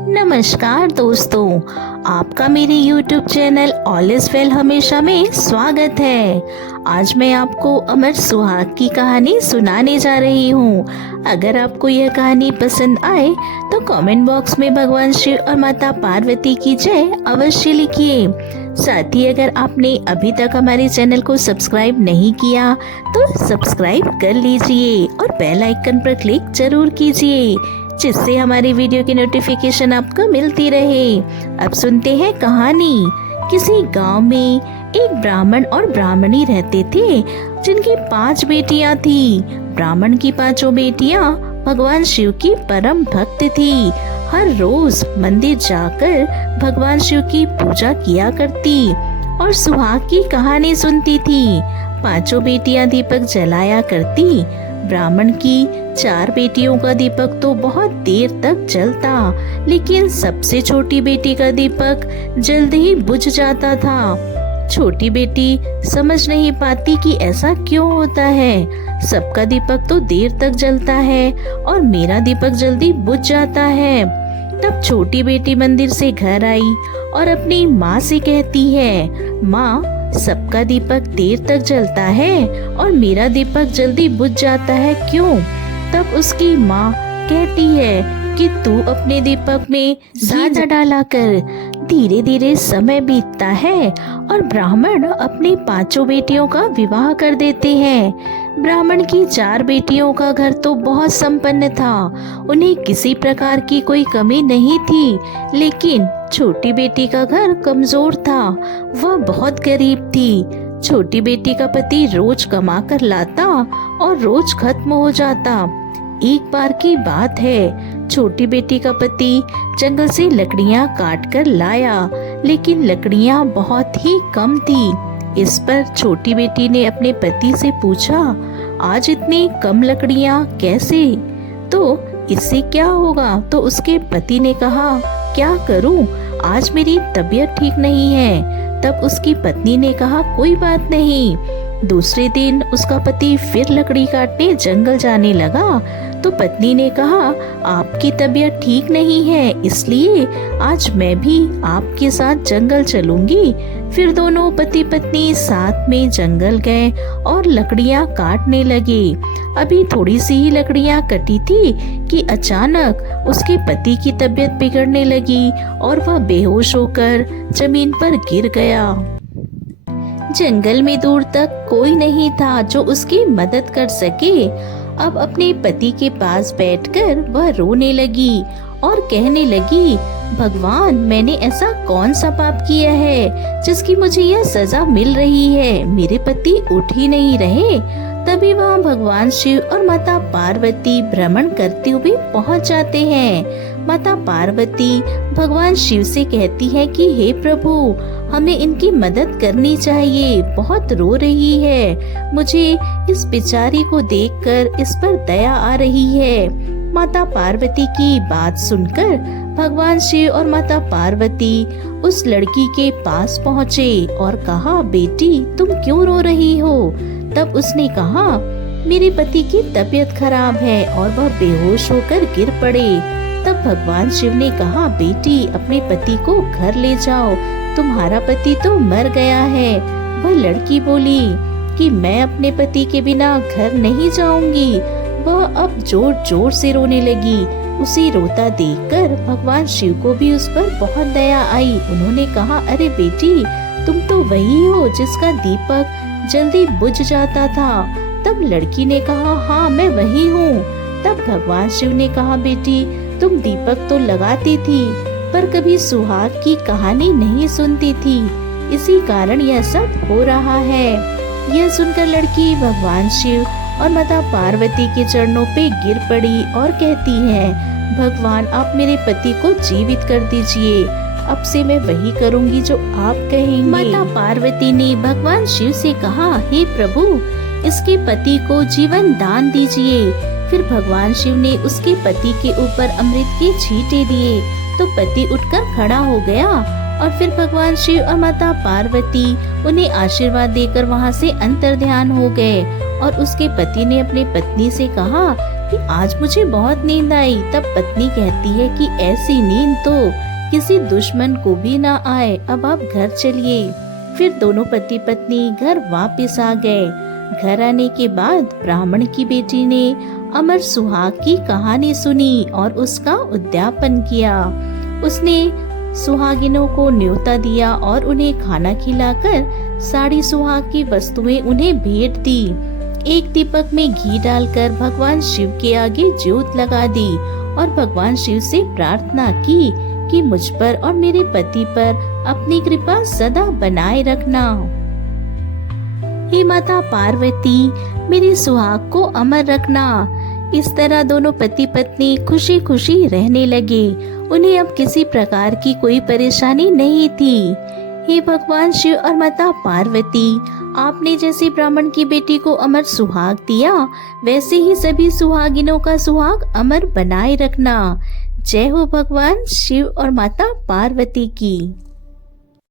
नमस्कार दोस्तों, आपका मेरे YouTube channel all is well हमेशा में स्वागत है। आज मैं आपको अमर सुहाग की कहानी सुनाने जा रही हूँ। अगर आपको यह कहानी पसंद आए तो कमेंट बॉक्स में भगवान शिव और माता पार्वती की जय अवश्य लिखिए। साथ ही अगर आपने अभी तक हमारे चैनल को सब्सक्राइब नहीं किया तो सब्सक्राइब कर लीजिए और बेल आइकन पर क्लिक जरूर कीजिए, जिससे हमारी वीडियो की नोटिफिकेशन आपको मिलती रहे। अब सुनते हैं कहानी। किसी गांव में एक ब्राह्मण और ब्राह्मणी रहते थे, जिनकी 5 बेटियां थी। ब्राह्मण की 5 बेटियां भगवान शिव की परम भक्त थी। हर रोज मंदिर जाकर भगवान शिव की पूजा किया करती और सुहाग की कहानी सुनती थी। 5 बेटियां दीपक जलाया करती। ब्राह्मण की 4 बेटियों का दीपक तो बहुत देर तक जलता, लेकिन सबसे छोटी बेटी का दीपक जल्द ही बुझ जाता था। छोटी बेटी समझ नहीं पाती कि ऐसा क्यों होता है। सबका दीपक तो देर तक जलता है और मेरा दीपक जल्दी बुझ जाता है। तब छोटी बेटी मंदिर से घर आई और अपनी माँ से कहती है, माँ, सबका दीपक देर तक जलता है और मेरा दीपक जल्दी बुझ जाता है, क्यों? तब उसकी माँ कहती है कि तू अपने दीपक में ज़्यादा डाला कर। धीरे धीरे समय बीतता है और ब्राह्मण अपनी 5 बेटियों का विवाह कर देते हैं। ब्राह्मण की 4 बेटियों का घर तो बहुत संपन्न था, उन्हें किसी प्रकार की कोई कमी नहीं थी। लेकिन छोटी बेटी का घर कमजोर था, वह बहुत गरीब थी। छोटी बेटी का पति रोज कमा कर लाता और रोज खत्म हो जाता। एक बार की बात है, छोटी बेटी का पति जंगल से लकड़ियां काट कर लाया, लेकिन लकड़ियां बहुत ही कम थी। इस पर छोटी बेटी ने अपने पति से पूछा, आज इतनी कम लकड़ियां कैसे? तो इससे क्या होगा? तो उसके पति ने कहा, क्या करूं, आज मेरी तबीयत ठीक नहीं है। तब उसकी पत्नी ने कहा, कोई बात नहीं। दूसरे दिन उसका पति फिर लकड़ी काटने जंगल जाने लगा तो पत्नी ने कहा, आपकी तबीयत ठीक नहीं है, इसलिए आज मैं भी आपके साथ जंगल चलूंगी। फिर दोनों पति पत्नी साथ में जंगल गए और लकड़ियां काटने लगे। अभी थोड़ी सी ही लकड़ियां कटी थी कि अचानक उसके पति की तबीयत बिगड़ने लगी और वह बेहोश होकर जमीन पर गिर गया। जंगल में दूर तक कोई नहीं था जो उसकी मदद कर सके। अब अपने पति के पास बैठकर वह रोने लगी और कहने लगी, भगवान, मैंने ऐसा कौन सा पाप किया है जिसकी मुझे यह सजा मिल रही है? मेरे पति उठ ही नहीं रहे। तभी वहाँ भगवान शिव और माता पार्वती भ्रमण करते हुए पहुँच जाते हैं। माता पार्वती भगवान शिव से कहती है कि हे प्रभु, हमें इनकी मदद करनी चाहिए, बहुत रो रही है। मुझे इस बेचारी को देखकर इस पर दया आ रही है। माता पार्वती की बात सुनकर भगवान शिव और माता पार्वती उस लड़की के पास पहुँचे और कहा, बेटी, तुम क्यों रो रही हो? तब उसने कहा, मेरे पति की तबीयत खराब है और वह बेहोश होकर गिर पड़े। तब भगवान शिव ने कहा, बेटी, अपने पति को घर ले जाओ, तुम्हारा पति तो मर गया है। वह लड़की बोली कि मैं अपने पति के बिना घर नहीं जाऊंगी। वह अब जोर जोर से रोने लगी। उसे रोता देखकर भगवान शिव को भी उस पर बहुत दया आई। उन्होंने कहा, अरे बेटी, तुम तो वही हो जिसका दीपक जल्दी बुझ जाता था। तब लड़की ने कहा, हाँ, मैं वही हूँ। तब भगवान शिव ने कहा, बेटी, तुम दीपक तो लगाती थी पर कभी सुहाग की कहानी नहीं सुनती थी, इसी कारण यह सब हो रहा है। यह सुनकर लड़की भगवान शिव और माता पार्वती के चरणों पे गिर पड़ी और कहती है, भगवान, आप मेरे पति को जीवित कर दीजिए। अब से मैं वही करूंगी जो आप कहेंगे। माता पार्वती ने भगवान शिव से कहा, हे प्रभु, इसके पति को जीवन दान दीजिए। फिर भगवान शिव ने उसके पति के ऊपर अमृत के छींटे दिए तो पति उठकर खड़ा हो गया और फिर भगवान शिव और माता पार्वती उन्हें आशीर्वाद देकर वहां से अंतर्ध्यान हो गए। और उसके पति ने अपनी पत्नी से कहा कि आज मुझे बहुत नींद आई। तब पत्नी कहती है कि ऐसी नींद तो किसी दुश्मन को भी ना आए, अब आप घर चलिए। फिर दोनों पति पत्नी घर वापस आ गए। घर आने के बाद ब्राह्मण की बेटी ने अमर सुहाग की कहानी सुनी और उसका उद्यापन किया। उसने सुहागिनों को न्योता दिया और उन्हें खाना खिलाकर साड़ी सुहाग की वस्तुएं उन्हें भेंट दी। एक दीपक में घी डालकर भगवान शिव के आगे ज्योत लगा दी और भगवान शिव से प्रार्थना की कि मुझ पर और मेरे पति पर अपनी कृपा सदा बनाए रखना। हे माता पार्वती, मेरी सुहाग को अमर रखना। इस तरह दोनों पति पत्नी खुशी खुशी रहने लगे। उन्हें अब किसी प्रकार की कोई परेशानी नहीं थी। हे भगवान शिव और माता पार्वती, आपने जैसे ब्राह्मण की बेटी को अमर सुहाग दिया, वैसे ही सभी सुहागिनों का सुहाग अमर बनाए रखना। जय हो भगवान शिव और माता पार्वती की।